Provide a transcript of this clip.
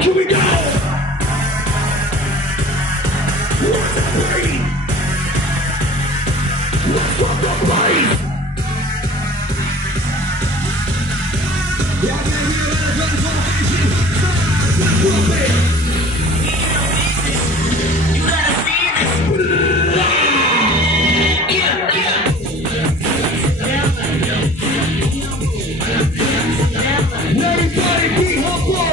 Here we go! What's the beat? Let's rock the beat! Yeah, baby, let's go crazy! Let's drop it! You gotta see this! Everybody be humble!